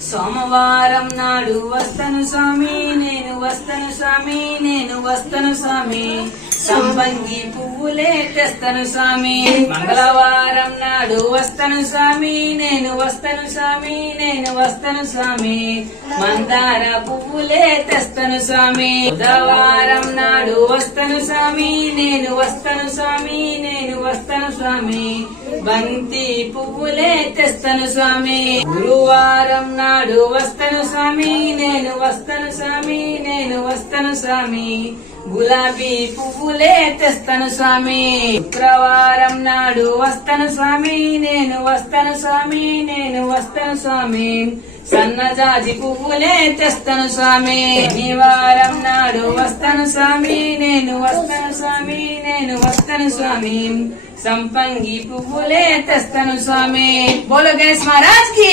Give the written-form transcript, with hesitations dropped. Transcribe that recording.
సోమవారం నాడు వస్తను స్వామి నేను వస్తను స్వామి నేను వస్తను స్వామి సంపంగి పువ్వులే తెస్తను స్వామి మంగళవారం నాడు వస్తను స్వామి నేను వస్తను స్వామి నేను వస్తను స్వామి మందార పువ్వులే తెస్తను స్వామి బుధవారం నాడు వస్తను స్వామి నేను వస్తను స్వామి నేను వస్తను స్వామి బంతి పువ్వులే తెస్తను స్వామి గురువారం నాడు వస్తను స్వామి నేను వస్తను స్వామి నేను వస్తను స్వామి గులాబీ పువ్వులే తెస్తను స్వామి శుక్రవారం నాడు వస్తను స్వామి నేను వస్తను స్వామి నేను వస్తను స్వామి సన్నజాజి పువ్వులే తెస్తను స్వామి శనివారం నాడు వస్తను స్వామి నేను వస్తను స్వామి నేను వస్తను స్వామి సంపంగి పువ్వులే తెస్తను స్వామి బోలో గణేష్ మహారాజ్ కి